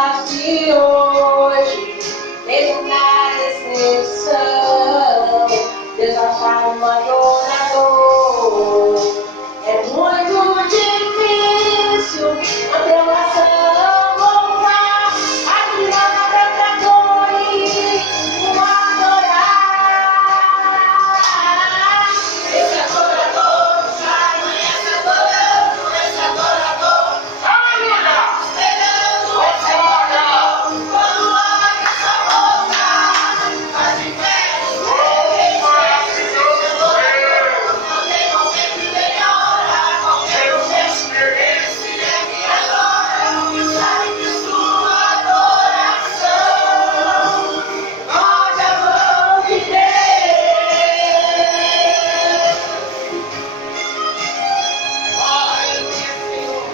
levantar-se hoje, mesmo na decepção. Deus achar um adorador é muito difícil. A provação voltar, a mirada pra dor e adorar. Esse adorador já conhece adorando, esse adorador aleluia, esperando esse adorador. Quando abre essa boca, faz inferno, ele cresce, esse adorador. Não tem momento e nem hora, qualquer momento, esse é que adora, e sabe que sua adoração pode a mão de Deus. Aleluia, Senhor.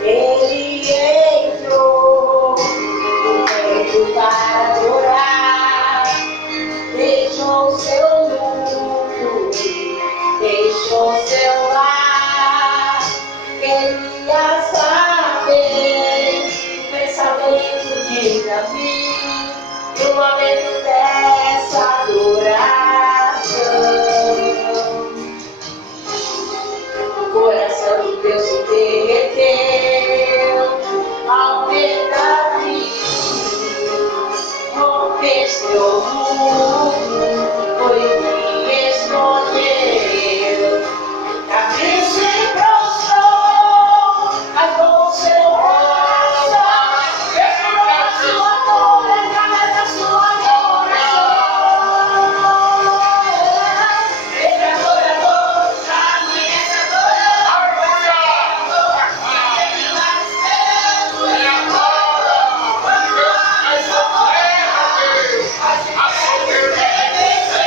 Ele entrou no templo para adorar, deixou seu luto, deixou seu lar. Queria saber o pensamento de Davi no momento dessa adoração. O coração de Deus se derreteu ao ver Davi romper seu mundo. Foi o que escolheu. Davi se prostrou, rasgou seu rosto, quebrou a sua dor, através da sua adoração. Esse adorador já conhece adorando, esse adorador aquele lá esperando ele agora. Quando abre sua boca, faz inferno, esse adorador não é mais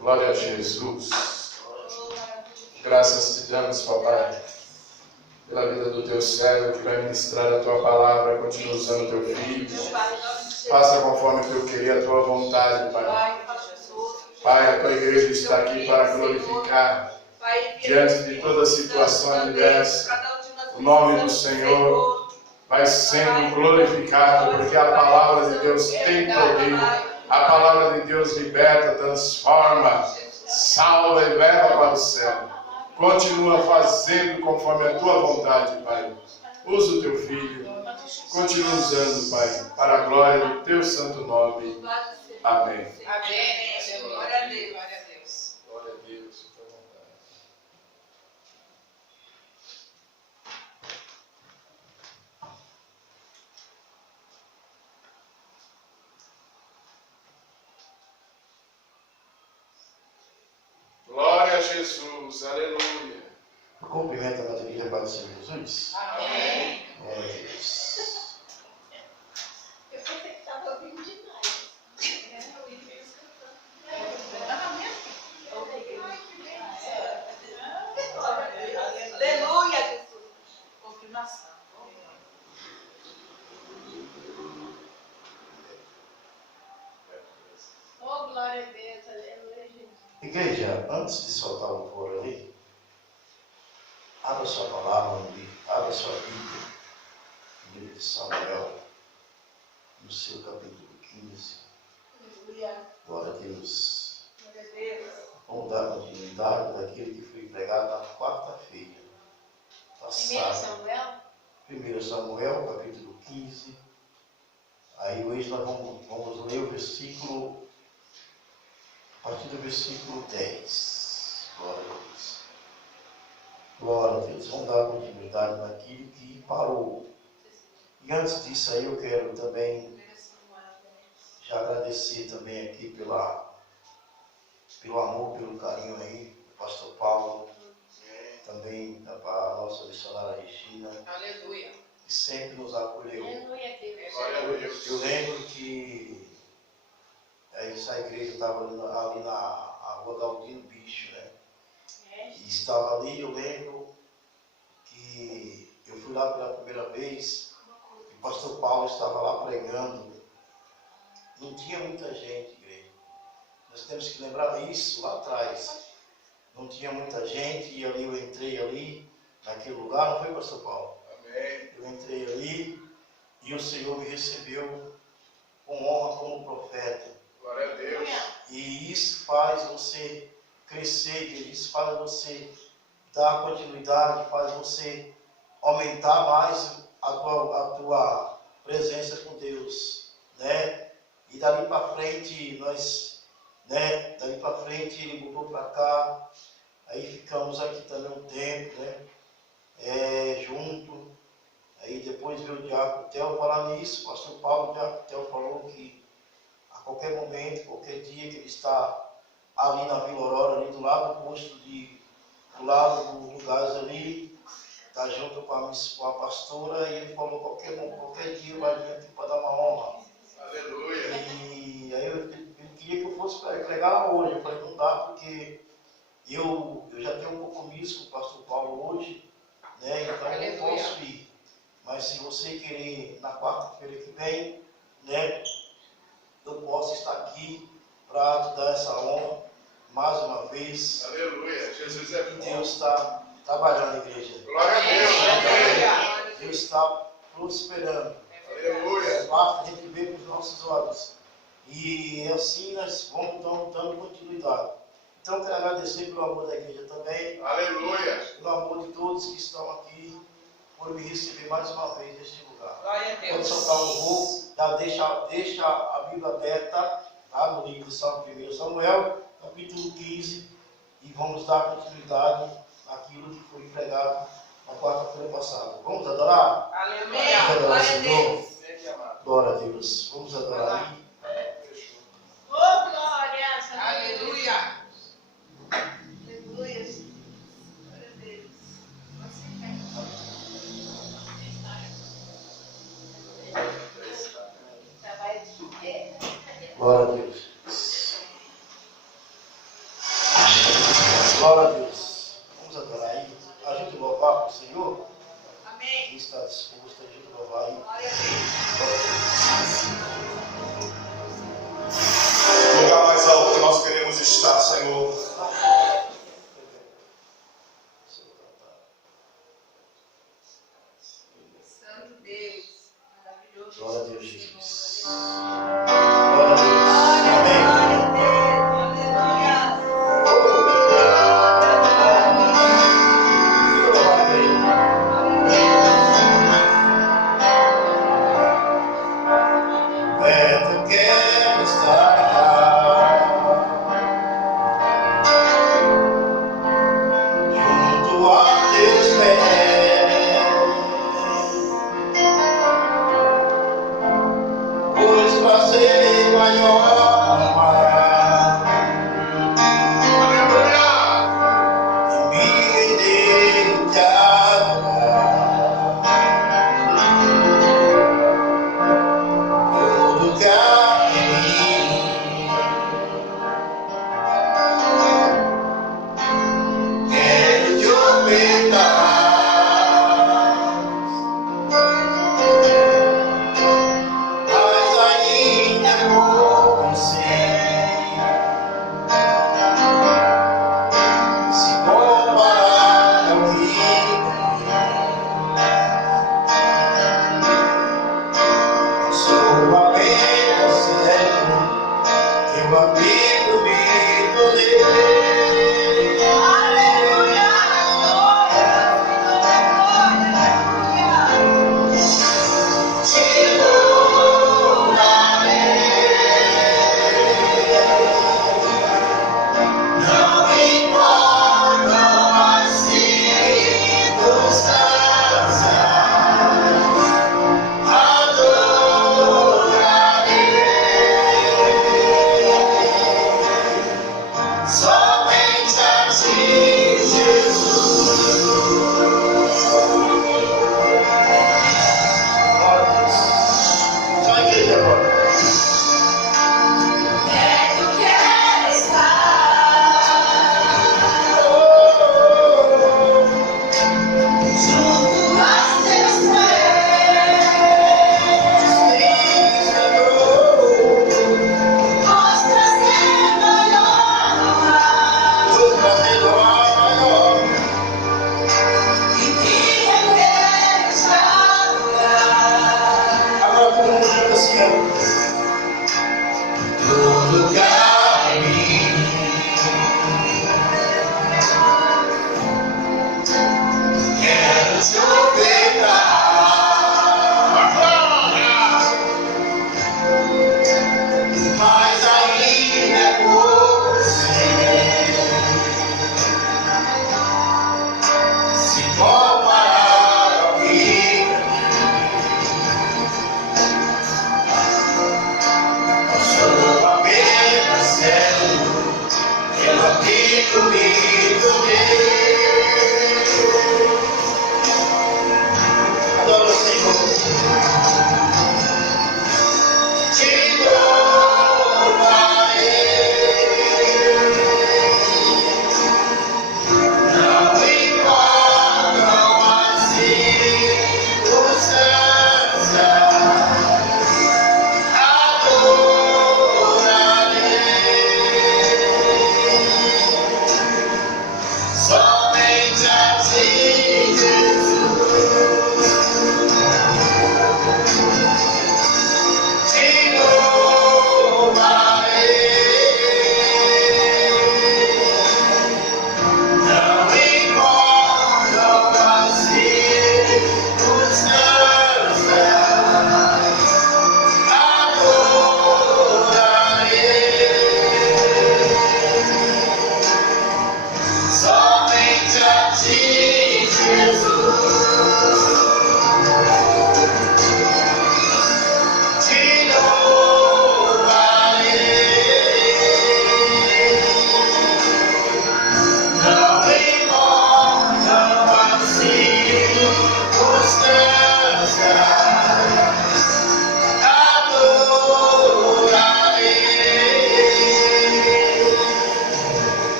Glória a Jesus. Graças te damos, papai, pela vida do teu servo que vai ministrar a tua palavra. Continua usando teu filho. Faça conforme o teu querer, a tua vontade, Pai. Pai, a tua igreja está aqui para glorificar diante de toda situação adversa. O nome do Senhor vai sendo glorificado, porque a palavra de Deus tem poder. A palavra de Deus liberta, transforma. Salva e leva para o céu. Continua fazendo conforme a tua vontade, Pai. Usa o teu filho. Continua usando, Pai, para a glória do teu santo nome. Amém. Amém. Glória a Deus. Glória a Deus. Glória a Deus. Fica à vontade. Glória a Jesus. Aleluia. Cumprimento a nossa igreja para o Senhor Jesus. Amém. Glória a Deus. Eu pensei que estava ouvindo demais. Aleluia, Jesus. Confirmação. Oh, glória a Deus. Aleluia, Jesus. Igreja, antes de soltar o foro ali, abra sua palavra, abra sua Bíblia, no livro de Samuel, no seu capítulo 15. Aleluia. Glória a Deus. Glória a Deus. Vamos dar continuidade daquilo que foi pregado na quarta-feira Primeiro passada. Samuel. 1 Samuel, capítulo 15. Aí hoje nós vamos ler o versículo, a partir do versículo 10. Glória a Deus. Glória a Deus. Vamos dar continuidade naquilo que parou. E antes disso aí eu quero também já agradecer também aqui pelo amor, pelo carinho aí do pastor Paulo, também da nossa missionária Regina, Aleluia. que sempre nos acolheu. Aleluia, Deus. Glória a Deus. Eu lembro que essa igreja estava ali na rua Galdino Bicho, né? E estava ali, eu lembro que eu fui lá pela primeira vez, e o pastor Paulo estava lá pregando. Não tinha muita gente, igreja. Nós temos que lembrar isso lá atrás. Não tinha muita gente, e ali eu entrei ali, naquele lugar, não foi, pastor Paulo? Amém. Eu entrei ali e o Senhor me recebeu com honra como profeta. Glória a Deus. E isso faz você crescer, isso faz você dar continuidade, faz você aumentar mais a tua presença com Deus, né? E dali para frente dali para frente ele mudou para cá, aí ficamos aqui também um tempo, né? Junto. Aí depois veio o diácono Theo falar nisso, o pastor Paulo, o diácono Theo falou que a qualquer momento, qualquer dia que ele está ali na Vila Aurora, ali do lado do posto do lado do gás ali, está junto com a pastora, e ele falou qualquer dia vai vir aqui para dar uma honra. Aleluia. E aí ele queria que eu fosse pregar lá hoje. Eu falei, não dá, porque eu já tenho um compromisso com o pastor Paulo hoje, né? Então eu não posso ir. Mas se você querer na quarta-feira que vem, né? Eu posso estar aqui para te dar essa honra mais uma vez. Aleluia. Jesus é E bom. Deus está trabalhando, igreja. Glória a Deus. Deus está prosperando. Aleluia. Basta a gente ver com os nossos olhos. E assim nós vamos dando continuidade. Então, quero agradecer pelo amor da igreja também, Aleluia. pelo amor de todos que estão aqui, por me receber mais uma vez neste lugar. Glória a Pode Deus. soltar o louvor, tá? Deixa a Bíblia aberta, lá no livro de 1 Samuel, capítulo 15, e vamos dar continuidade àquilo que foi pregado na quarta-feira passada. Vamos adorar? Aleluia. Vamos adorar o Glória a Senhor? Deus. Glória a Deus. Vamos adorar aí. Oh, glória. Aleluia. Aleluia. Glória a Deus. Glória a Deus. Glória a Deus. Vamos adorar aí. Ajude a louvar para o Senhor. Amém. Quem está disposto, ajude a louvar aí. Glória a Deus. Glória a Deus. No lugar mais alto que nós queremos estar, Senhor. Santo Deus. Maravilhoso. Glória a Deus, Jesus. Glória Glória a Deus. Amém. a Deus. Aleluia.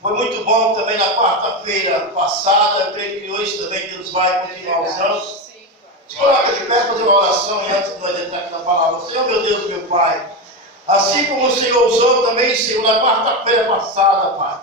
Foi muito bom também na quarta-feira passada. Eu creio que hoje também Deus vai continuar usando. Se coloca de pé, fazer uma oração e antes de nós entrar aqui na palavra. Senhor, meu Deus, meu Pai, assim como o Senhor usou também, Senhor, na quarta-feira passada, Pai.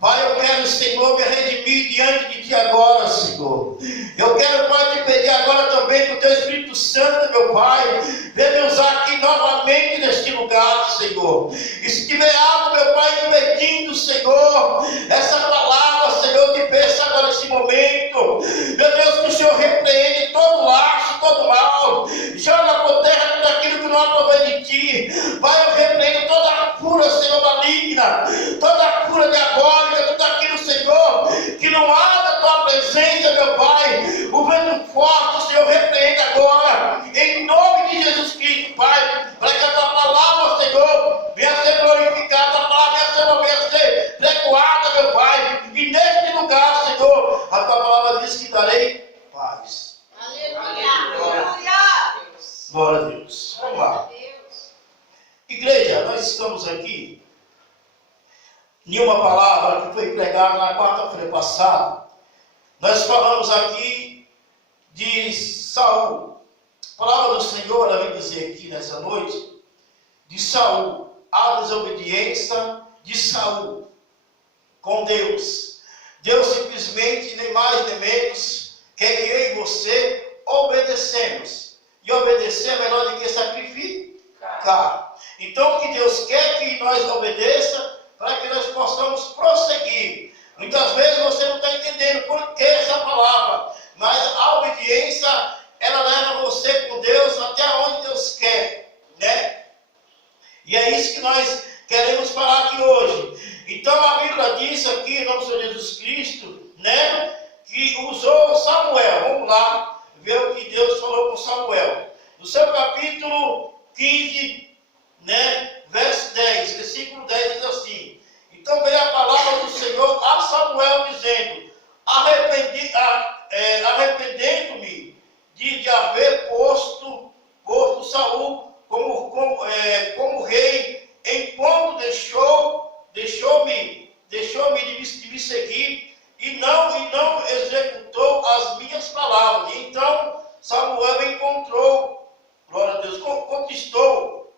Pai, eu quero, Senhor, me redimir diante de Ti agora, Senhor. Eu quero, Pai, te pedir agora também que o Teu Espírito Santo, meu Pai, venha me usar aqui novamente neste lugar, Senhor. E se tiver algo, meu Pai, impedindo, Senhor, essa palavra, Senhor, que peça agora nesse momento. Meu Deus, que o Senhor repreende todo laço, todo mal. Joga por terra tudo aquilo que não aprova de Ti. Pai, eu repreendo toda a cura, Senhor, maligna, toda a cura diabólica, tudo aquilo, Senhor, que não há da Tua presença, meu Pai. O vento forte, o Senhor, repreende agora, em nome de Jesus Cristo, Pai, para que a Tua palavra, Senhor, venha ser nós estamos aqui, em uma palavra que foi pregada na quarta-feira passada, nós falamos aqui de Saul. A palavra do Senhor, ela vem dizer aqui nessa noite, de Saul, a desobediência de Saul com Deus. Deus simplesmente, nem mais nem menos, quer que eu e você obedecemos. E obedecer é melhor do que sacrificar. Então, o que Deus quer que nós obedeça, para que nós possamos prosseguir. Muitas vezes você não está entendendo por que essa palavra, mas a obediência, ela leva você com Deus até onde Deus quer, né? E é isso que nós queremos falar aqui hoje. Então a Bíblia diz aqui, em nome do Senhor Jesus Cristo, né, que usou Samuel. Vamos lá ver o que Deus falou com Samuel. No seu capítulo 15, né, verso 10, versículo 10 diz assim: então veio a palavra do Senhor a Samuel dizendo: arrependendo-me de haver posto Saul como rei, enquanto deixou-me de me seguir e não executou as minhas palavras. Então Samuel encontrou, glória a Deus, conquistou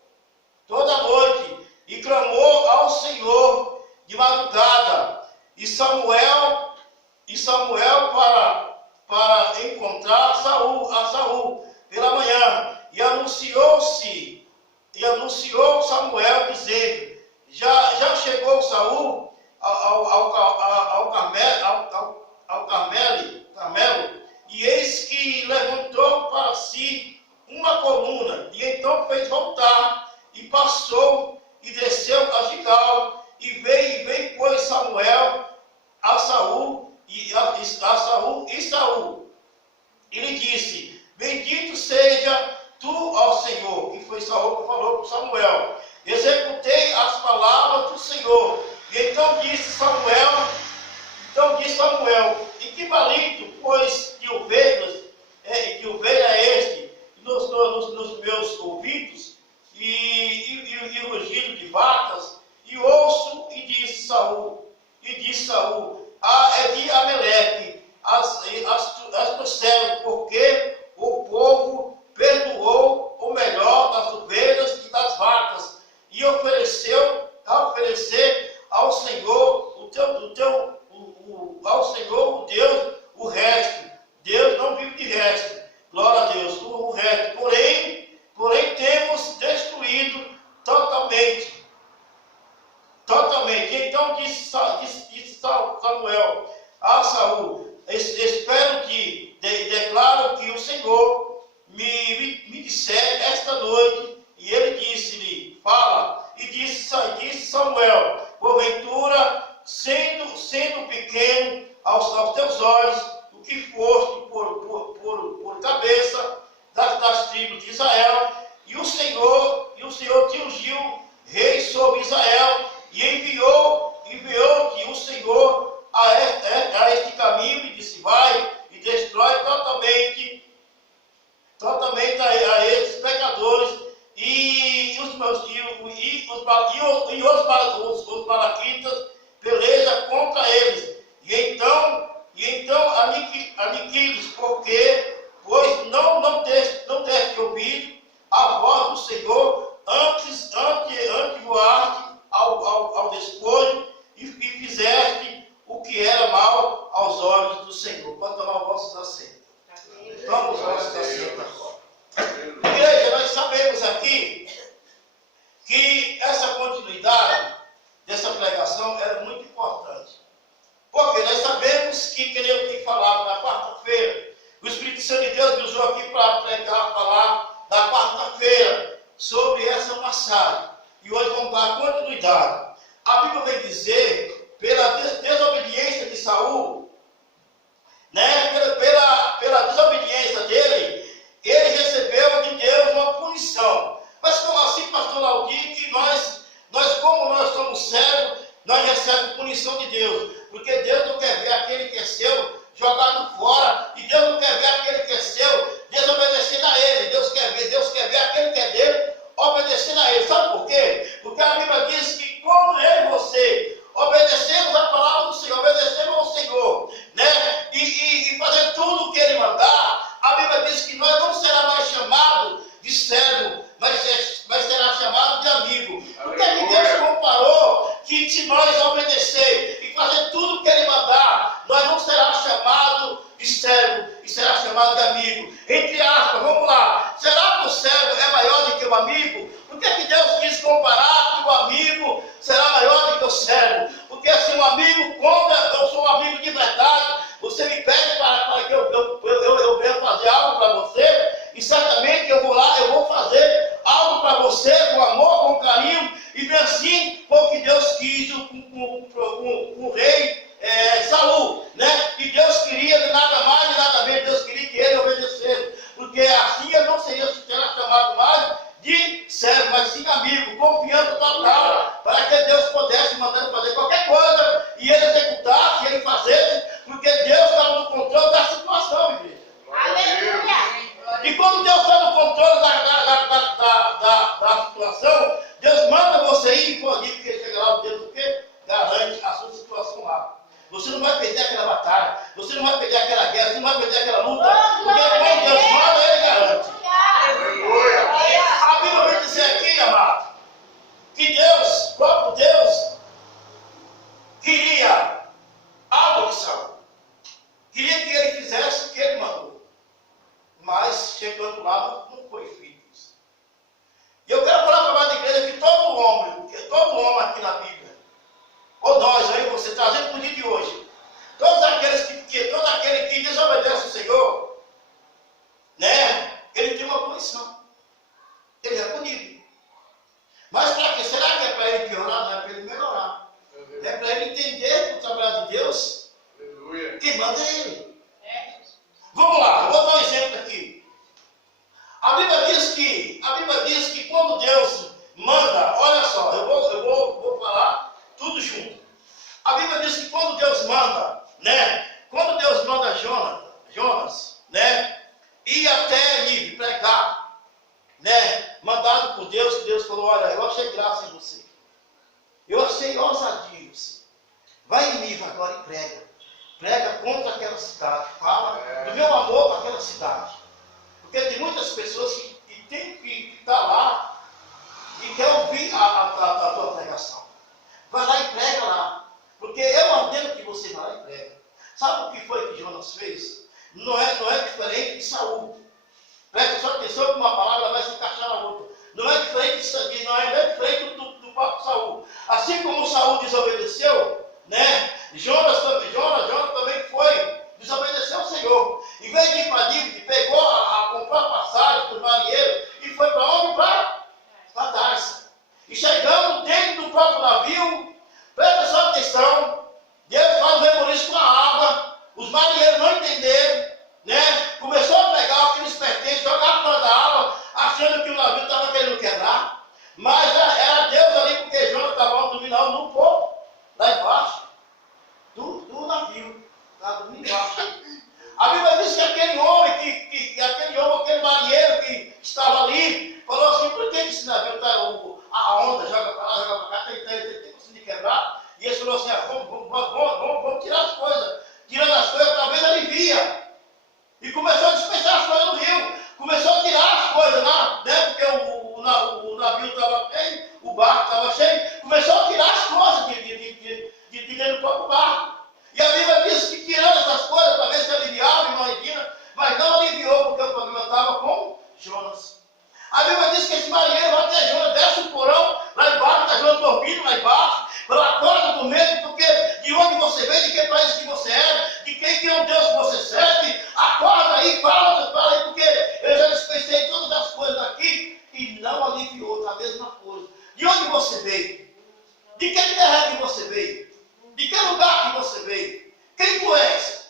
toda noite e clamou ao Senhor de madrugada. E Samuel para encontrar a Saul pela manhã, e anunciou Samuel dizendo: já chegou Saul ao Carmelo, e eis que levantou para si uma coluna, e então fez voltar, e passou e desceu a Gigal, e veio pois Samuel a Saul e Saul, e lhe disse: bendito seja tu ao Senhor. Que foi Saul que falou para Samuel: executei as palavras do Senhor. E então disse Samuel, equivalente, pois de ovelhas, de ovelha é este nos meus ouvidos, e rugido de vacas, e ouço, e disse Saul, é de Ameleque, as trouxeram, porque o povo perdoou o melhor das ovelhas e das vacas, e oferecer ao Senhor ao Senhor o Deus o resto. Deus não vive de resto. Glória a Deus, o resto. Porém temos destruído totalmente. Então disse Samuel a Saul: espero que, declaro que o Senhor me disser esta noite. E ele disse-lhe: fala. E disse Samuel: porventura, sendo pequeno aos teus olhos, o que foste por cabeça das tribos de Israel, e o Senhor te ungiu rei sobre Israel, e enviou-te o Senhor a este caminho, e disse: vai e destrói totalmente a esses pecadores, e os malaquitas peleja contra eles, e então aniquile-os, pois não deste ouvido a voz do Senhor, antes voaste ao despojo, e fizeste o que era mal aos olhos do Senhor. Pode tomar os vossos assentos. Vamos aos vossos assentos agora. Igreja, nós sabemos aqui que essa continuidade dessa pregação era muito importante. Porque nós sabemos que eu tenho falado na quarta-feira, o Espírito Santo de Deus me usou aqui para falar na quarta-feira sobre essa passagem. E hoje vamos dar continuidade. A Bíblia vai dizer, pela desobediência de Saul, né, pela desobediência dele, ele recebeu de Deus uma punição. Mas como assim, pastor Laudir, que nós como nós somos cegos, nós recebemos punição de Deus? Porque Deus não quer ver aquele que é seu jogado fora, e Deus não quer ver aquele que é seu desobedecendo a ele. Deus quer ver aquele que é dele obedecendo a ele. Sabe por quê? Porque a que se nós obedecer e fazer tudo que Ele mandar, nós não será chamado de servo e será chamado de amigo. Entre aspas, vamos lá. Será que o servo é maior do que o amigo? Por que Deus quis comparar que o amigo será maior do que o servo? Porque se um amigo conta, eu sou um amigo de verdade, você me pede para que eu venha fazer algo para você, e certamente eu vou lá, eu vou fazer algo para você com amor, com carinho, e bem assim foi o que Deus quis com o rei Saul, né? E Deus queria nada mais e nada menos, Deus queria que ele obedecesse, porque assim ele não será chamado mais de servo, mas sim amigo, confiança total, para que Deus pudesse mandar fazer qualquer coisa, e ele executasse, e ele fazesse, porque Deus estava no controle da situação, igreja. Aleluia! E quando Deus está no controle da situação, Deus manda você ir e pode ir, porque chega lá, Deus o quê? Garante a sua situação lá. Você não vai perder aquela batalha, você não vai perder aquela guerra, você não vai perder aquela luta, porque quando Deus manda, Ele garante. A Bíblia vai dizer aqui, amado, que Deus, próprio Deus, queria algo de Saul. Queria que ele fizesse o que ele mandou. Mas, chegando lá, não foi feito isso. E eu quero falar para a igreja que todo homem aqui na Bíblia, ou nós aí, você trazendo para o dia de hoje, todo aquele que desobedece o Senhor, né, ele tem uma punição. Ele é punido. Mas para quê? Será que é para ele piorar? Não é para ele melhorar. É para ele entender que o trabalho de Deus, quem manda é ele. Vamos lá, eu vou dar um exemplo aqui. A Bíblia diz que quando Deus manda, olha só, eu vou falar tudo junto. A Bíblia diz que quando Deus manda, né? Quando Deus manda Jonas, né? Ir até Nínive pregar, né? Mandado por Deus, que Deus falou, olha, eu achei graça em você. Eu achei ousadia em você. Vai em Nínive agora e prega. Prega contra aquela cidade. Fala do meu amor para aquela cidade. Porque tem muitas pessoas que tem que estar lá e quer ouvir a tua pregação. Vai lá e prega lá. Porque eu ordeno que você vá lá e prega. Sabe o que foi que Jonas fez? Não é diferente de Saul. Presta só atenção que uma palavra vai se encaixar na outra. Não é diferente do próprio Saul. Assim como Saul desobedeceu, né? Jonas também foi, desobedeceu ao Senhor. Em vez de ir para Nínive, pegou a comprar passagem para o marinheiro e foi para onde? Para Tarsa. E chegando dentro do próprio navio, presta só atenção, Deus faz um rebuliço com a água, os marinheiros não entenderam, né? Começou a pegar aqueles pertences, jogar fora da água, achando que o navio estava querendo quebrar, mas era Deus ali, porque Jonas estava dominando no povo, lá embaixo, do navio, estava dormindo embaixo. A Bíblia diz que aquele homem, aquele marinheiro que estava ali, falou assim, por que esse navio está, a onda joga para lá, joga para cá, tem conseguido quebrar? E ele falou assim, vamos tirar as coisas. Tirando as coisas, talvez alivia. E começou a dispensar as coisas no rio. Começou a tirar as coisas lá, né? Porque o navio estava cheio, o barco estava cheio. Começou a tirar as coisas de dentro do próprio barco. E a Bíblia diz que tirando essas coisas, talvez se aliviava, imagina, mas não aliviou, porque o problema estava com Jonas. A Bíblia diz que esse marinheiro vai até Jonas, desce o porão, lá embaixo, está Jonas dormindo lá embaixo, pela corda do medo, porque de onde você vem, de que país que você é, de quem é o Deus que você serve, acorda aí, fala aí, porque eu já dispensei todas as coisas aqui e não aliviou a mesma coisa. De onde você veio? De que terra que você veio? De que lugar que você veio? Quem tu és?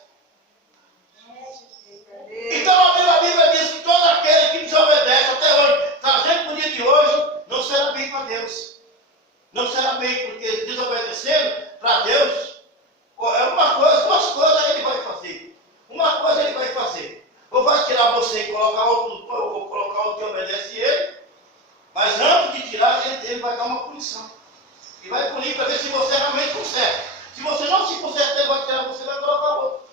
Então a Bíblia diz que todo aquele que desobedece até hoje, trazendo para o dia de hoje, não será bem para Deus. Não será bem, porque desobedecendo para Deus, duas coisas ele vai fazer. Uma coisa ele vai fazer. Ou vai tirar você e colocar outro que obedece ele, mas antes de tirar, ele vai dar uma punição. E vai punir para ver se você realmente conserta. Se você não se consertar, ele vai tirar você e vai colocar outro.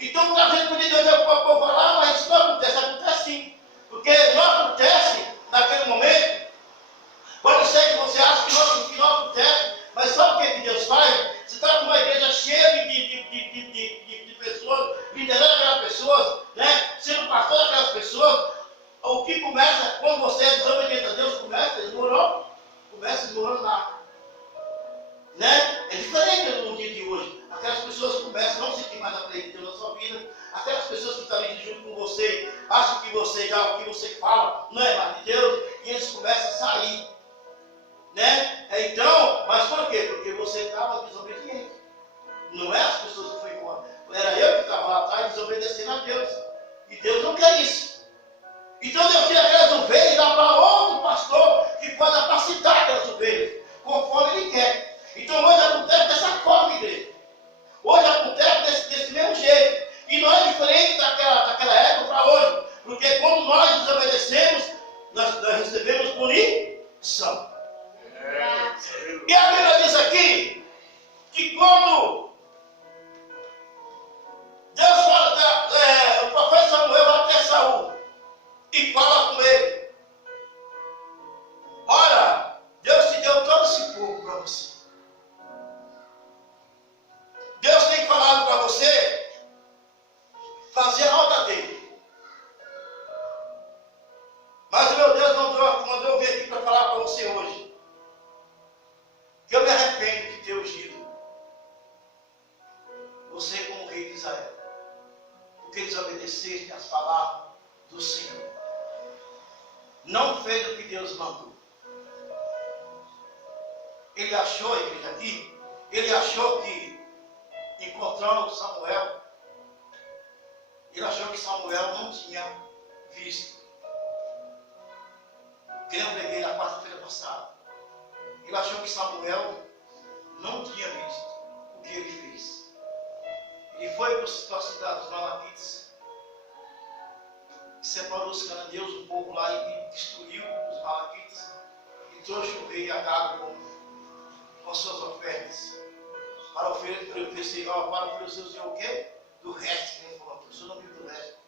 Então, trazendo para o dia de hoje, o povo vai lá, mas isso não acontece sim. Porque não acontece naquele momento. Pode ser que você ache que não acontece, já o que você fala não é mais de Deus, e eles começam a sair. Né? Então, mas por quê? Porque você estava desobediente. Não é as pessoas que foram embora. Era eu que estava lá atrás desobedecendo a Deus. E Deus não quer isso. Então Deus tira aquelas ovelhas e dá para outro pastor que pode apacitar aquelas ovelhas, conforme Ele quer. Então hoje acontece dessa forma, igreja. Hoje acontece desse mesmo jeito. E não é diferente daquela época para hoje. Porque quando nós desobedecemos, nós recebemos punição. E a Bíblia diz aqui que quando Deus fala, o profeta Samuel vai até Saul e fala com ele: olha, Deus te deu todo esse povo para você. Deus tem falado para você fazer a obra dele. Mas o meu Deus mandou eu vir aqui para falar para você hoje que eu me arrependo de ter ungido você como rei de Israel, porque desobedeceste às palavras do Senhor. Não fez o que Deus mandou. Ele achou, a igreja aqui, ele achou que, encontrando Samuel, ele achou que Samuel não tinha visto. Que eu preguei na quarta-feira passada. Ele achou que Samuel não tinha visto o que ele fez. Ele foi para a cidade dos Malaquitas, separou os cananeus, o povo lá, e destruiu os Malaquitas, e trouxe o rei Agag com suas ofertas, para oferecer o Senhor o quê? Do resto. Ele falou: o Senhor não vive do resto.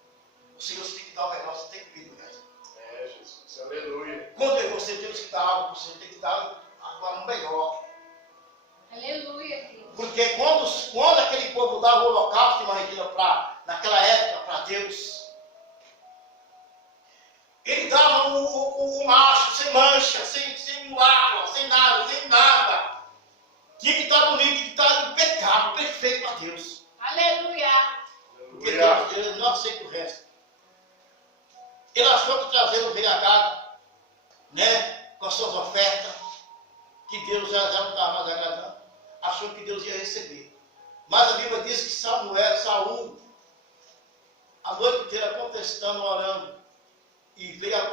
O Senhor tem que dar o melhor, você tem que vir do resto. É, Jesus, aleluia. Quando você tem que dar algo, você tem que dar o melhor. Aleluia, Deus. Porque quando aquele povo dava o holocausto, imagina, naquela época, para Deus, ele dava o macho, sem mancha, sem mácula, sem nada. Tinha que estar bonito, tinha que estar impecável, perfeito para Deus. Aleluia. Porque Deus, ele não aceita o resto. Ele achou que trazendo o rei Agag, né, com as suas ofertas, que Deus já não estava mais agradando, achou que Deus ia receber. Mas a Bíblia diz que Saul, a noite inteira contestando, orando, e veio a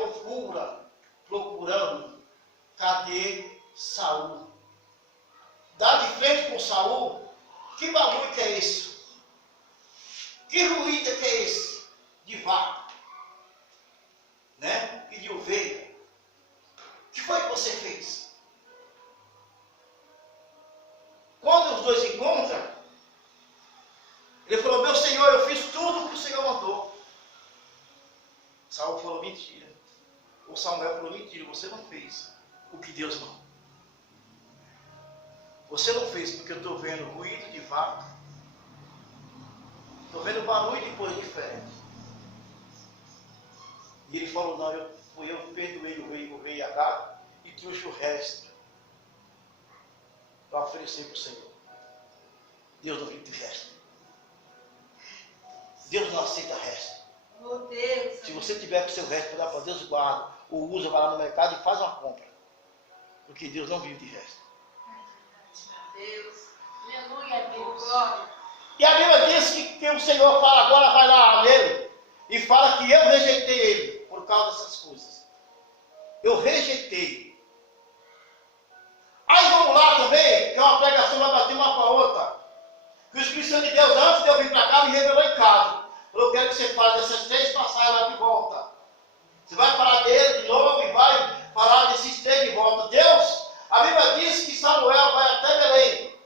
procurando, cadê Saul? Dá de frente com Saul, que barulho que é esse? Que ruído que é esse? De vaca, né? E de ovelha. O que foi que você fez? Quando os dois se encontram, ele falou: meu Senhor, eu fiz tudo o que o Senhor mandou. Saul falou: mentira. O Samuel falou: mentira, você não fez o que Deus mandou. Você não fez porque eu estou vendo ruído de vaca, estou vendo barulho de coisa diferente. E ele falou: não, eu perdoei o rei Agag e trouxe o resto para oferecer para o Senhor. Deus não vive de resto. Deus não aceita resto. Oh, Deus. Se você tiver com o seu resto para dar para Deus, guarda. Ou usa, vai lá no mercado e faz uma compra. Porque Deus não vive de resto. Deus. Aleluia, Deus. E a Bíblia diz que o Senhor fala: agora vai lá nele e fala que eu rejeitei ele por causa dessas coisas. Eu rejeitei. Aí vamos lá também, que é uma pregação, vai bater uma com a outra. Que o Espírito Santo de Deus, antes de eu vir para cá, me revelou em casa. Eu quero que você faça essas 3 passagens lá de volta. Você vai falar dele de novo e vai falar desses 3 de volta. Deus, a Bíblia diz que Samuel vai até Belém.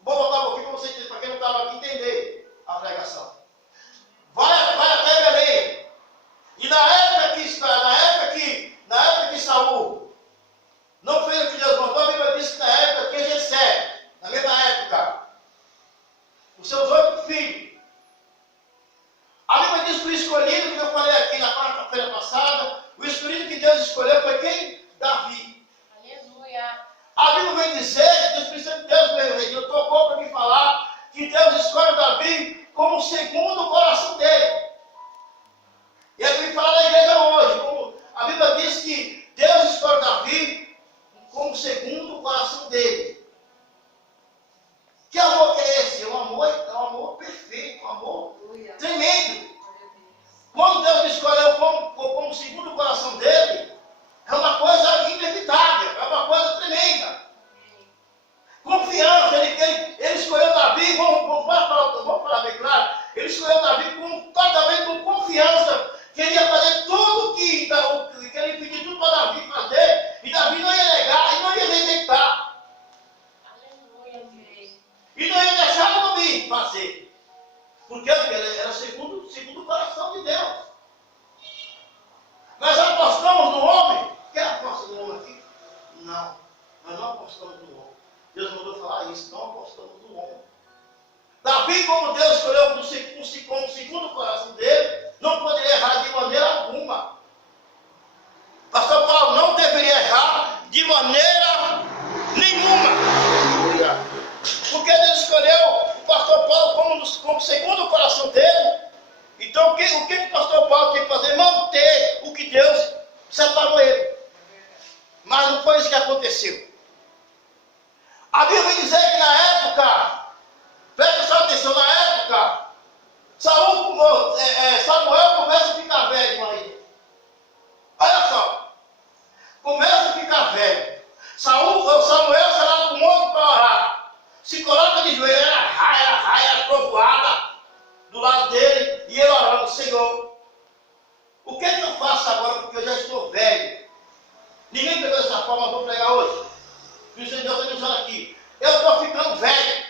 Vou voltar um pouquinho para você, para quem não estava aqui, entender a pregação. Vai até Belém. E na época que Saul não fez o que Deus mandou, a Bíblia diz que na época que Jessé, na mesma época, os seus 8 filhos, a Bíblia diz que o escolhido, que eu falei aqui na quarta-feira passada, o escolhido que Deus escolheu foi quem? Davi. Não, nós não apostamos no homem. Deus mandou falar isso, não apostamos no homem. Davi, como Deus escolheu como segundo o coração dele, não poderia errar de maneira alguma. Pastor Paulo não deveria errar de maneira nenhuma. Porque Deus escolheu o pastor Paulo como segundo o coração dele. Então o que o pastor Paulo tem que fazer? Manter o que Deus separou ele. Mas não foi isso que aconteceu. A Bíblia vai dizer que na época, presta só atenção, na época, Samuel começa a ficar velho, mãe. Olha só, começa a ficar velho. Samuel sai lá para o monte para orar. Se coloca de joelho, era raia, trovoada do lado dele, e ele orando, Senhor, o que é que eu faço agora, porque eu já estou velho? Ninguém pegou dessa forma, vou pregar hoje. O Senhor está dizendo aqui, eu estou ficando velho.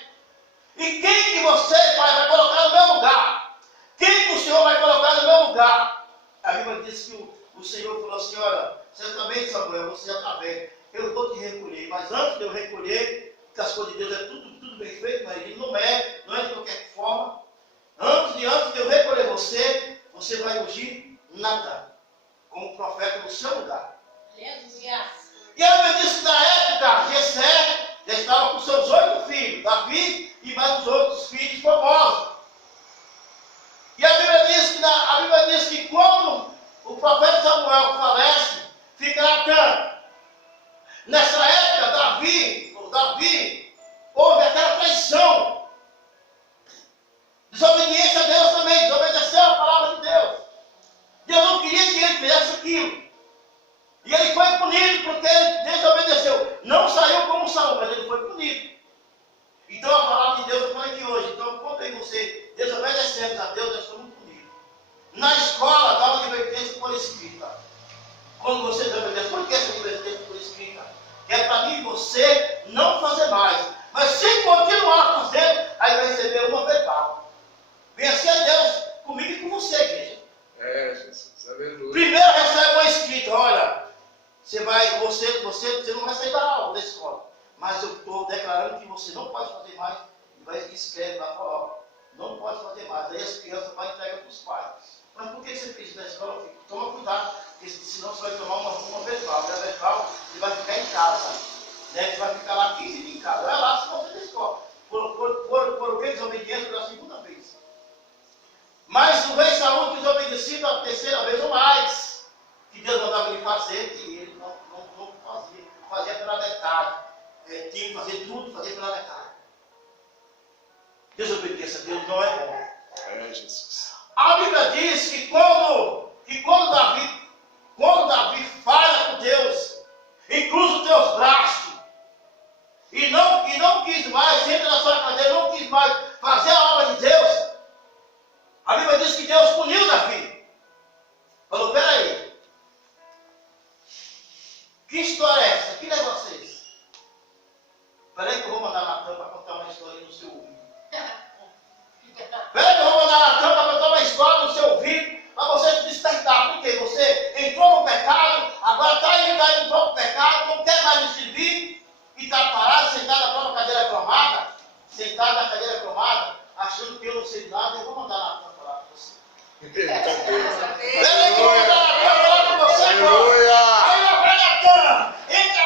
E quem que você vai colocar no meu lugar? Quem que o Senhor vai colocar no meu lugar? A Bíblia diz que o Senhor falou assim, olha, você também, Samuel, você já está velho. Eu vou te recolher, mas antes de eu recolher, porque as coisas de Deus é tudo bem feito, mas ele não é de qualquer forma. Antes de eu recolher você, você vai ungir Natan como profeta no seu lugar. Aleluia. E a Bíblia diz que na época, Jessé já estava com seus 8 filhos, Davi e mais os outros filhos famosos. E a Bíblia diz que quando o profeta Samuel falece, fica Natan. Nessa época, Davi, houve aquela traição. Desobediência a Deus também, desobedeceu a palavra de Deus. Deus não queria que ele fizesse aquilo. E ele foi punido porque ele desobedeceu. Não saiu como Saul, mas ele foi punido. Então a palavra de Deus eu falei aqui hoje. Então, quando aí você desobedecemos a Deus, nós somos punidos. Na escola dá uma advertência por escrita. Quando você desobedece, por que essa advertência por escrita? Que é para mim e você não fazer mais. Mas se continuar fazendo, aí vai receber uma verbal. Venha ser Deus comigo e com você, igreja. Jesus, aleluia. Primeiro recebe uma escrita, olha, você não vai sair da aula da escola, mas eu estou declarando que você não pode fazer mais, e vai escrever lá, ó, não pode fazer mais. Aí as crianças vão entregar para os pais. Mas por que você fez isso na escola? Filho? Toma cuidado, porque senão você vai tomar uma verbal. E a verbal você vai ficar em casa, né? Você vai ficar lá 15 dias em casa. Vai lá, se você na escola. Por desobediência pela segunda vez. Mas o rei Saul desobedecido a terceira vez ou mais, que Deus mandava ele fazer, e ele não fazia. Fazia pela metade. Tinha que fazer tudo, fazer pela metade. Desobediência a Deus não é bom. Jesus. A Bíblia diz que quando Davi falha com Deus, e cruza os teus braços, e não quis mais, entra na sua cadeira, não quis mais fazer a obra de Deus, a Bíblia diz que Deus puniu Davi. Falou, peraí, que história é essa? Que negócio é esse? Peraí que eu vou mandar Natan para contar uma história no seu ouvido. Peraí que eu vou mandar Natan para contar uma história no seu ouvido, para você se despertar. Porque você entrou no pecado, agora está indo para o pecado, não quer mais me servir, e está parado, sentado na própria cadeira cromada, achando que eu não sei nada, eu vou mandar Natan falar com você. Peraí que eu vou mandar Natan falar com você agora. Aí eu vou Natan, entra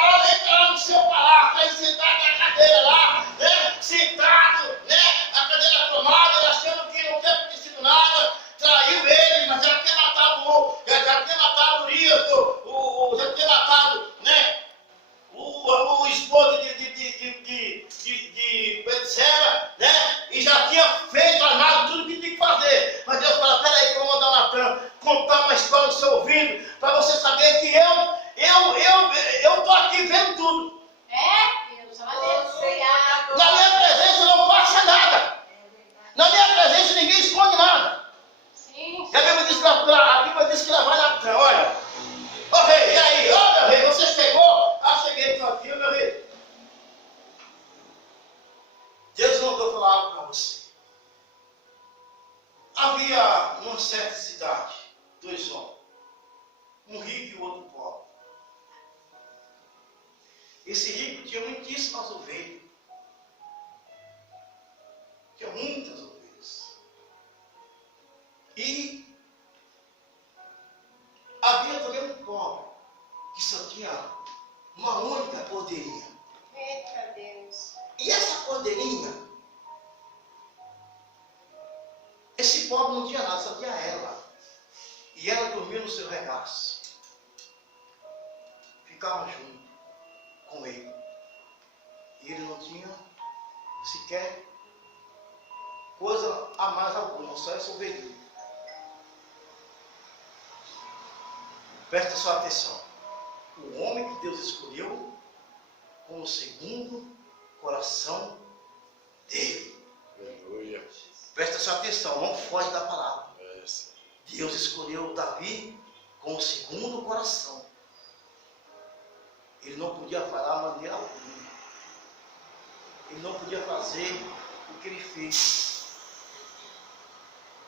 lá no seu palácio, aí sentado na cadeira lá, né? Sentado, né? Na cadeira cromada, ele achando que não tinha acontecido nada, traiu ele, mas já tinha matado Urias, já tinha matado, né? O esposo de Betseba, né? E já tinha feito, armado tudo que tinha que fazer. Mas Deus fala, peraí que eu vou mandar o Natan contar uma história no seu ouvido, para você saber que eu estou aqui vendo tudo. Deus, aleluia. Na minha presença não passa nada. Na minha presença ninguém esconde nada. Sim. E a Bíblia diz que lá vai Natan, olha. Ô rei, e aí? Ô meu rei, você chegou? Cheguei, estou aqui, meu rei. Deus mandou falar algo para você. Havia numa certa cidade 2 homens, um rico e o outro pobre. Esse rico tinha muitíssimas ovelhas. Tinha muitas ovelhas. E havia também um pobre que só tinha uma única cordeirinha. Eita Deus. E essa cordeirinha, esse pobre não tinha nada, só tinha ela. E ela dormia no seu regaço. Ficava junto com ele. E ele não tinha sequer coisa a mais alguma, só essa ovelhinha. Presta sua atenção. O homem que Deus escolheu como segundo coração dele. Aleluia. Presta sua atenção, não foge da palavra. Yes. Deus escolheu Davi com o segundo coração. Ele não podia falar de maneira alguma. Ele não podia fazer o que ele fez.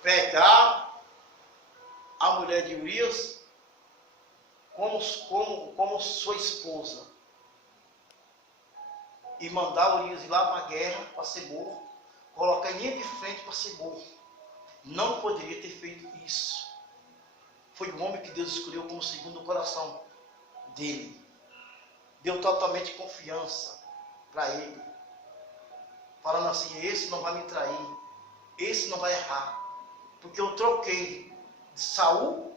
Pegar a mulher de Urias como sua esposa e mandar Urias ir lá para a guerra para ser morto, colocar em linha de frente para ser morto. Não poderia ter feito isso. Foi o homem que Deus escolheu como segundo coração dele. Deu totalmente confiança para ele, falando assim: esse não vai me trair, esse não vai errar, porque eu troquei de Saul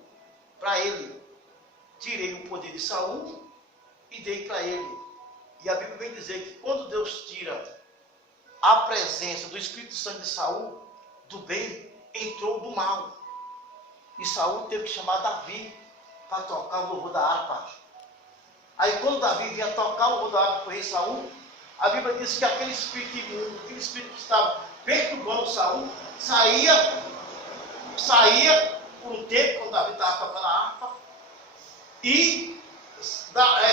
para ele. Tirei o poder de Saul e dei para ele. E a Bíblia vem dizer que quando Deus tira a presença do Espírito Santo de Saul, do bem, entrou do mal. E Saul teve que chamar Davi para tocar o louvor da harpa. Aí quando Davi vinha tocar o louvor da harpa para o rei Saul, a Bíblia diz que aquele espírito imundo, aquele espírito que estava perturbando Saul, saía por um tempo, quando Davi estava tocando a harpa, e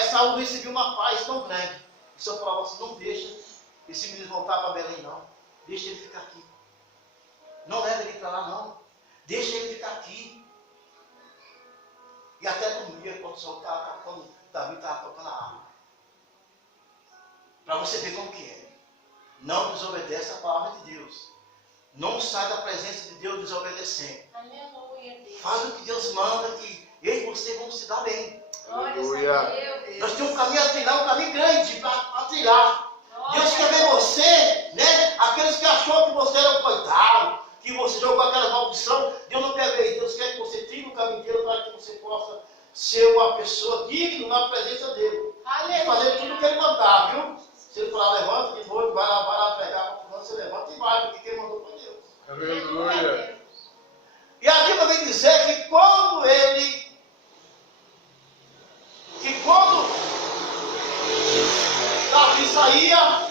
Saul recebeu uma paz tão grande. E só falava assim: não deixa esse menino voltar para Belém, não. Deixa ele ficar aqui. Não leva ele para lá, não. Deixa ele ficar aqui. E até dormia quando Davi estava tocando a harpa. Para você ver como que é. Não desobedece a palavra de Deus. Não sai da presença de Deus desobedecendo. Aleluia, Deus. Faz o que Deus manda, que eu e você vamos se dar bem. Aleluia. Nós temos um caminho a trilhar, um caminho grande para trilhar. Deus quer ver você, né? Aqueles que achou que você era um coitado, que você jogou aquela maldição, Deus não quer ver. Deus quer que você trilhe o caminho dele para que você possa ser uma pessoa digna na presença dele. E fazer tudo o que ele mandar, viu? Se ele falar levanta de noite, vai lá pregar para você levanta e vai, porque quem mandou foi Deus. Aleluia. E a Bíblia vem dizer que quando Davi saía,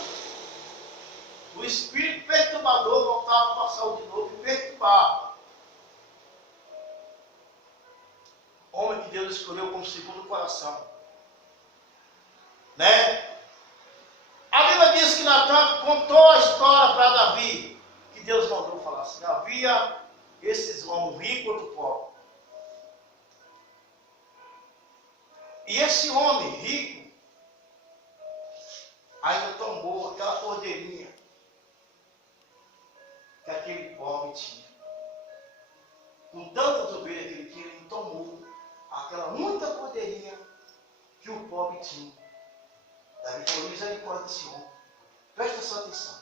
o espírito perturbador voltava para Saul de novo e perturbava. Homem que Deus escolheu como segundo coração. Né? A Bíblia diz que Natan contou a história para Davi, que Deus mandou falar assim: havia esses homens, um rico e outro pobre. E esse homem rico ainda tomou aquela cordeirinha que aquele pobre tinha. Com tantas ovelhas que ele tinha, ele tomou aquela única cordeirinha que o pobre tinha. Davi falou: misericórdia desse homem. Presta sua atenção.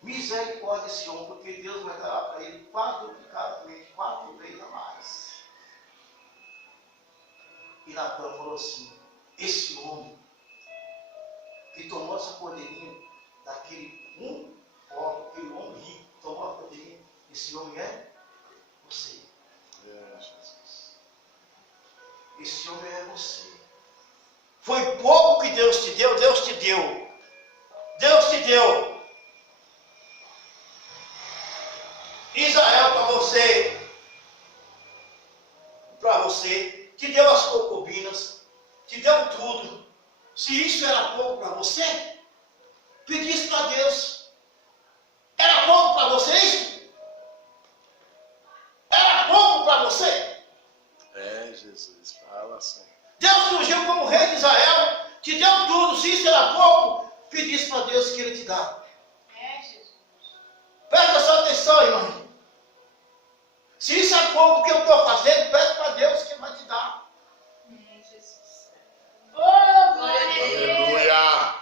Misericórdia desse homem, porque Deus vai dar para ele quadruplicadamente, 4 vezes a mais. E Natan falou assim: esse homem que tomou essa cordeirinha daquele pobre, aquele homem rico, tomou a cordeirinha, esse homem é você. Esse homem é você. Foi pouco que Deus te deu, Deus te deu. Deus te deu Israel para você, te deu as concubinas, te deu tudo. Se isso era pouco para você, pedisse para Deus. Era pouco para você isso? Era pouco para você? É, Jesus, fala assim. Deus surgiu como rei de Israel, te deu tudo. Se isso era pouco, pedisse para Deus que Ele te dá. Presta só atenção, irmão. Se isso é pouco que eu estou fazendo, pede para Deus que Ele vai te dar. Aleluia.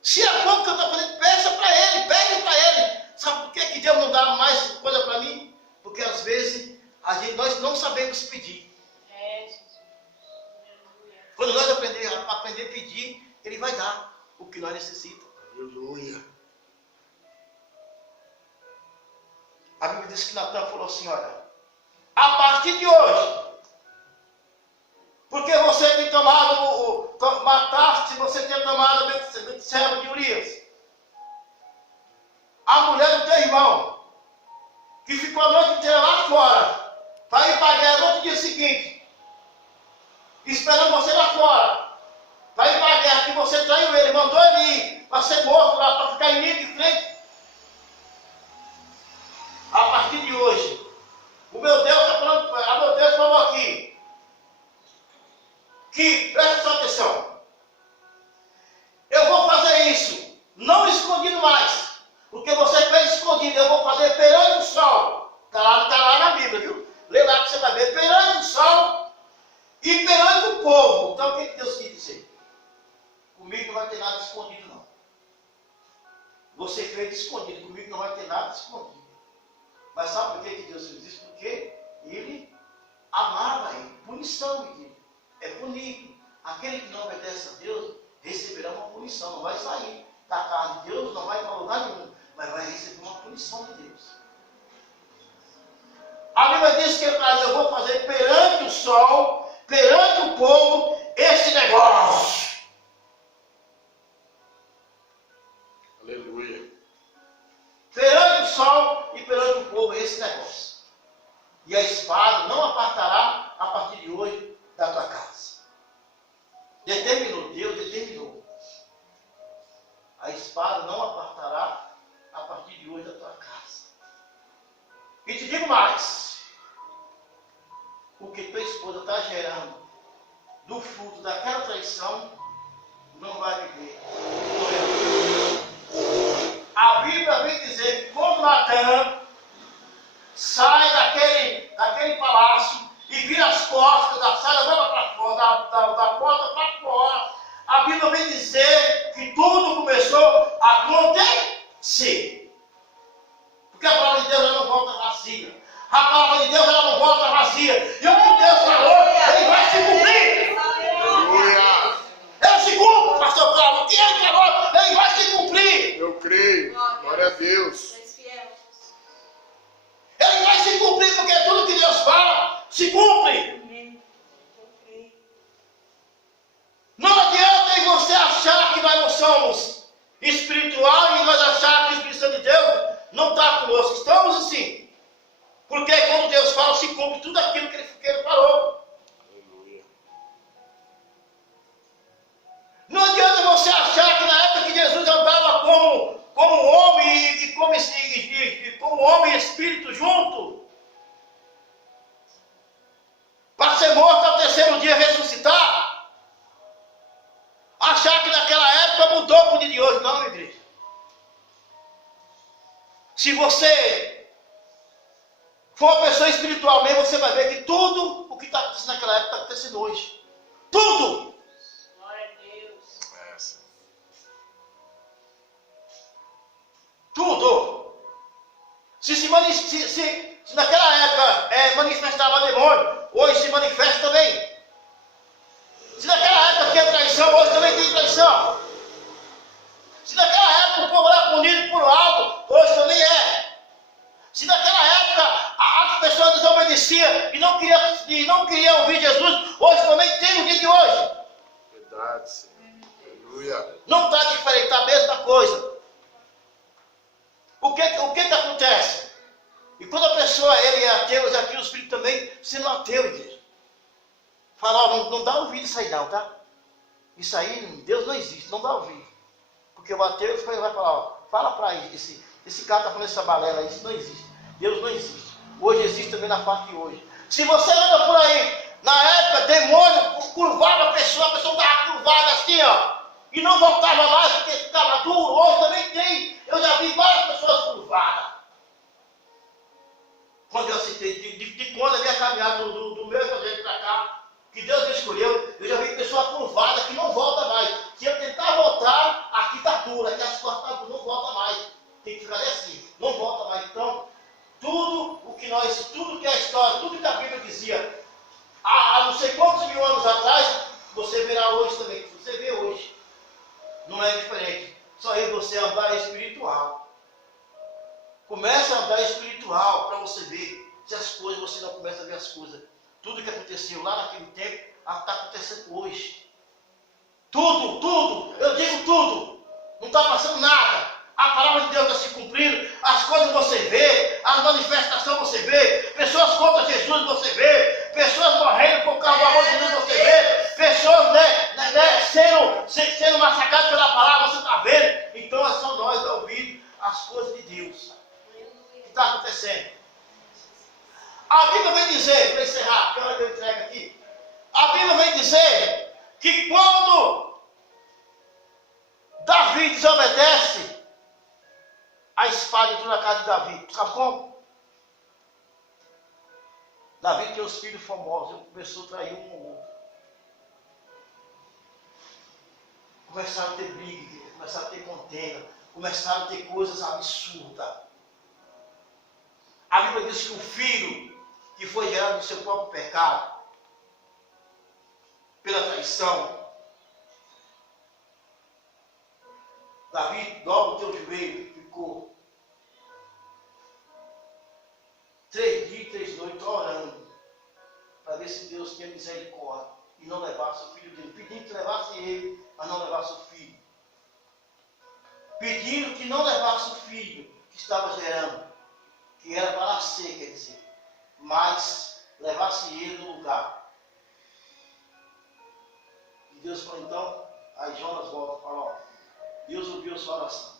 Se é pouco que eu estou fazendo, peça para Ele, pede para Ele. Sabe por que Deus não dá mais coisa para mim? Porque às vezes nós não sabemos pedir. Quando nós aprender a pedir, Ele vai dar o que nós necessitamos. Aleluia. A Bíblia diz que Natan falou assim, olha, a partir de hoje, porque você tem tomado, mataste, você tem tomado o servo de Urias, a mulher do teu irmão, que ficou a noite inteira lá fora, para ir para a guerra no outro dia seguinte, esperando você lá fora, para ir para a guerra, que você traiu ele, mandou ele ir, para ser morto lá, para ficar inimigo de frente. A partir de hoje, o meu Deus está falando, a meu Deus falou aqui, que, presta sua atenção, eu vou fazer isso, não escondido mais, porque você fez escondido, eu vou fazer perante o sol, está lá na Bíblia, viu? Lê lá que você vai ver, perante o sol e perante o povo. Então o que Deus quis dizer? Comigo não vai ter nada escondido não. Você fez escondido, comigo não vai ter nada escondido. Mas sabe por que Deus fez isso? Porque Ele amava ele. Punição, menino. É punido. Aquele que não obedece a Deus receberá uma punição. Não vai sair da casa de Deus, não vai para lugar nenhum. Mas vai receber uma punição de Deus. A Bíblia diz que eu vou fazer perante o sol, perante o povo, esse negócio. Aleluia. Perante o sol e perante o povo, esse negócio. E a espada não apartará a partir de hoje da tua casa. Determinou, Deus determinou. A espada não apartará a partir de hoje da tua casa. E te digo mais. O que tua esposa está gerando do fruto daquela traição, não vai viver. A Bíblia vem dizer que quando Natan sai daquele palácio e vira as costas, sai da boca para fora, da porta para fora, a Bíblia vem dizer que tudo começou a acontecer. Porque a palavra de Deus ela não volta vazia. A palavra de Deus ela não volta vazia. E o que Deus falou, Ele vai se cumprir. Aleluia. Ele se cumpre, pastor Paulo. O que Ele falou, Ele vai se cumprir. Eu creio. Glória a Deus. Ele vai se cumprir porque tudo que Deus fala se cumpre. Não adianta você achar que nós não somos espiritual e nós achar que o Espírito Santo de Deus não está conosco. Estamos sim. Porque quando Deus fala, se cumpre tudo aquilo que Ele falou. Aleluia. Não adianta você achar que na época que Jesus andava como homem e como homem e espírito junto, para ser morto ao terceiro dia ressuscitar, achar que naquela época mudou para o dia de hoje. Não, igreja. Se você for uma pessoa espiritual mesmo, você vai ver que tudo o que está acontecendo naquela época está acontecendo hoje. Tudo! Glória a Deus. Essa. Tudo! Se naquela época manifestava demônio, hoje se manifesta também. Se naquela época tinha traição, hoje também tem traição. Se naquela época o povo era punido por algo, hoje também é. Se naquela época as pessoas desobedeciam e não queriam ouvir Jesus, hoje também tem no dia de hoje. Verdade, Senhor. Aleluia. Não está diferente, está a mesma coisa. O que acontece? E quando a pessoa ele é ateu, já aqui o Espírito também, se não é ateu, igreja. Fala, ó, não dá ouvido isso aí não, tá? Isso aí, Deus não existe, não dá ouvido. Porque o ateu vai falar, ó, fala para ele, esse cara está falando essa balela, isso não existe. Deus não existe. Hoje existe também na parte de hoje. Se você anda por aí, na época, demônio curvava a pessoa estava curvada assim, ó, e não voltava mais porque ficava duro. Hoje também tem. Eu já vi várias pessoas curvadas. Quando eu aceitei, de quando a minha caminhada do meu evangelho para cá, que Deus me escolheu, eu já vi pessoa curvada que não volta mais. Se eu tentar voltar, aqui está duro, aqui as costas estão duras, não volta mais. Tem que ficar assim, não volta mais. Então, tudo que a história, tudo que a Bíblia dizia, há não sei quantos mil anos atrás, você verá hoje também. Você vê hoje. Não é diferente. Só aí você andar espiritual. Começa a andar espiritual para você ver se as coisas, você não começa a ver as coisas. Tudo que aconteceu lá naquele tempo, está acontecendo hoje. Tudo, eu digo tudo. Não está passando nada. A palavra de Deus está se cumprindo. As coisas você vê, as manifestações você vê, pessoas contra Jesus você vê, pessoas morrendo por causa do amor de Deus você vê, pessoas sendo massacradas pela palavra você está vendo. Então é só nós ouvir as coisas de Deus. O que está acontecendo? A Bíblia vem dizer, para encerrar, que hora que eu entrego aqui, a Bíblia vem dizer que quando Davi desobedece, a espada entrou na casa de Davi. Sabe como? Davi tem os filhos famosos, ele começou a trair um ao outro. Começaram a ter briga, começaram a ter contenda, começaram a ter coisas absurdas. A Bíblia diz que o filho que foi gerado no seu próprio pecado, pela traição, Davi, dobra o teu joelho, ficou 3 dias e 3 noites orando, para ver se Deus tinha misericórdia, e não levasse o filho dele, pedindo que levasse ele, mas não levasse o filho. Pedindo que não levasse o filho que estava gerando, que era para nascer, quer dizer, mas levasse ele no lugar. E Deus falou então, aí Jonas volta e fala, ó, Deus ouviu a sua oração.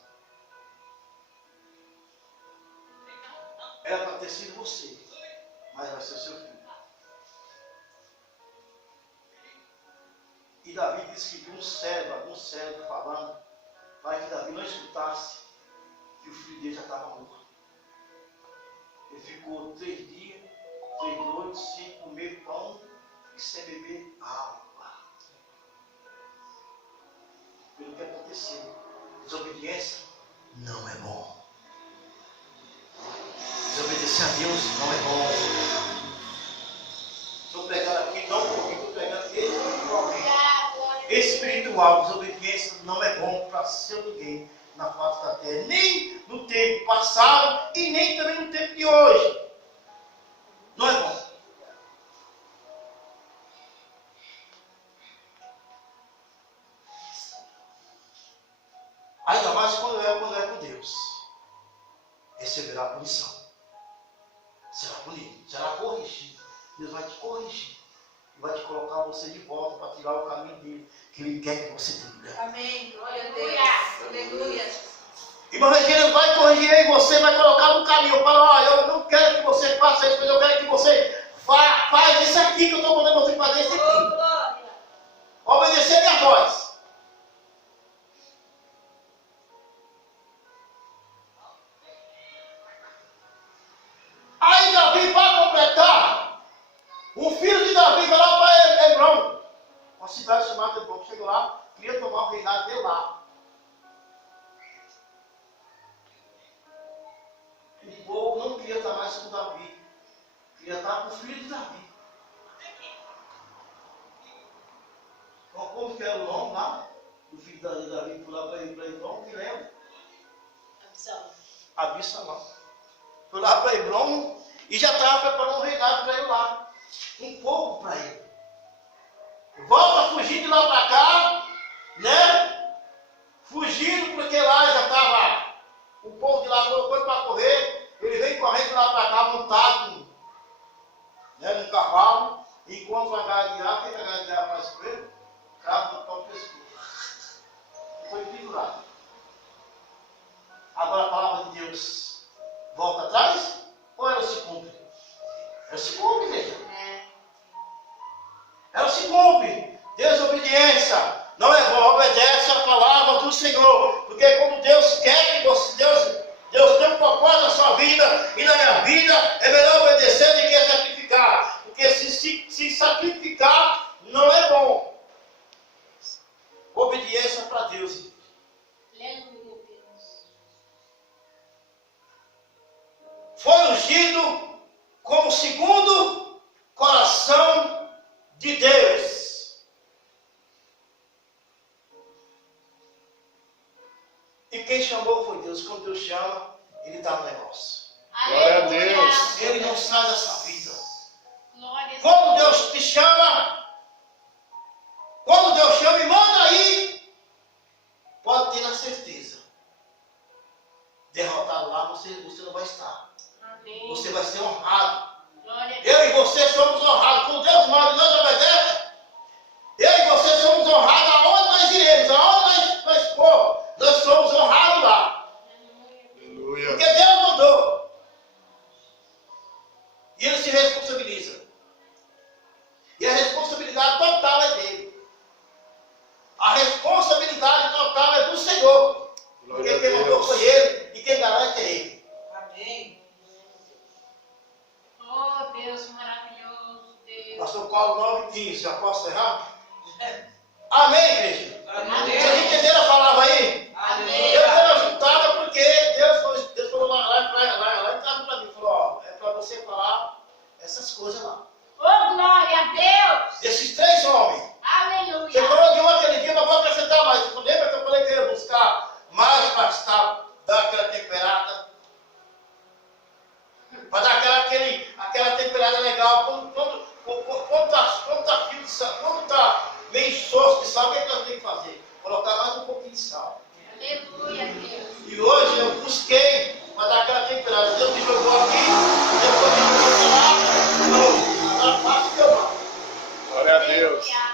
Era para ter sido você, mas vai ser o seu filho. E Davi disse que viu algum cérebro falando, para que Davi não escutasse que o filho dele já estava morto. Ele ficou 3 dias, 3 noites, sem comer pão e sem beber água. Pelo que aconteceu. Desobediência não é bom. Desobedecer a Deus não é bom. Estou pregando aqui, não porque estou pregando espiritualmente. Espiritual, desobediência não é bom para ser ninguém na face da terra. Nem no tempo passado e nem também no tempo de hoje. Não é bom. Ainda mais quando é com Deus. Receberá a punição. Será punido, será corrigido. Deus vai te corrigir. E vai te colocar você de volta para tirar o caminho dele, que ele quer que você trilhe. Amém. Glória a Deus. Aleluia. Irmão Regina vai corrigir aí você, vai colocar no caminho. Fala, olha, eu não quero que você faça isso, mas eu quero que você faz isso aqui que eu estou mandando você fazer isso aqui. Obedecer minha voz. Aí Davi, para completar, o filho de Davi vai lá para Hebron, uma cidade chamada Hebron. Chegou lá, queria tomar o reinado de lá. O povo não queria estar mais com Davi, queria estar com o filho de Davi. Então, como que era o nome lá? Do filho de Davi, foi lá para Hebron, que lembra? Absalão. Foi lá para Hebron e já estava preparando um reinado para ele lá. Um povo para ele. Volta fugindo de lá para cá, né? Fugindo porque lá já estava. O povo de lá colocou ele para correr. Ele vem correndo lá para cá montado, né, num cavalo. E enquanto a galinha, o que a galinha faz com ele? Cravo no próprio pescoço. Foi pendurado. Agora a palavra de Deus volta atrás ou ela se cumpre? Ela se cumpre, veja. Ela se cumpre. Desobediência não é bom. experiência para Deus. Aleluia, Deus. Foi ungido como segundo coração de Deus. E quem chamou foi Deus. Quando Deus chama, Ele está no negócio. Glória a Deus. Ele não sai dessa vida. Glória a Quando Deus te chama, quando Deus chama e manda aí, pode ter a certeza. Derrotado lá, você não vai estar. Amém. Você vai ser honrado. Glória a Deus. Eu e você somos honrados. Quando Deus manda e nós obedecemos, eu e você somos honrados aonde nós iremos, aonde nós for. Nós somos honrados lá. Aleluia. Porque Deus mandou. E Ele se responsabiliza. E a responsabilidade total é dele. A responsabilidade total é do Senhor. Glória Porque a quem mandou Deus. foi Ele e quem garante é Ele. Amém. Oh, Deus maravilhoso, Deus. Pastor Paulo 9,15. Já posso errar? Amém, igreja? Amém. Vocês entenderam a palavra aí? Amém. Eu estou ajudado porque Deus falou lá em casa para mim. Falou, ó, é para você falar essas coisas lá. Oh, glória a Deus. Desses 3 homens. Você Aleluia. falou de um aquele dia, mas vou acrescentar mais. Você lembra que eu falei que eu ia buscar mais para dar aquela temperada? Para dar aquela temperada legal. Quando está meio insosso de sal, o que é que nós temos que fazer? Colocar mais um pouquinho de sal. Aleluia, Deus. E hoje eu busquei para dar aquela temperada. Deus me jogou aqui, depois me jogou lá. Não, agora faço o que eu mando. Glória a Deus. Aleluia.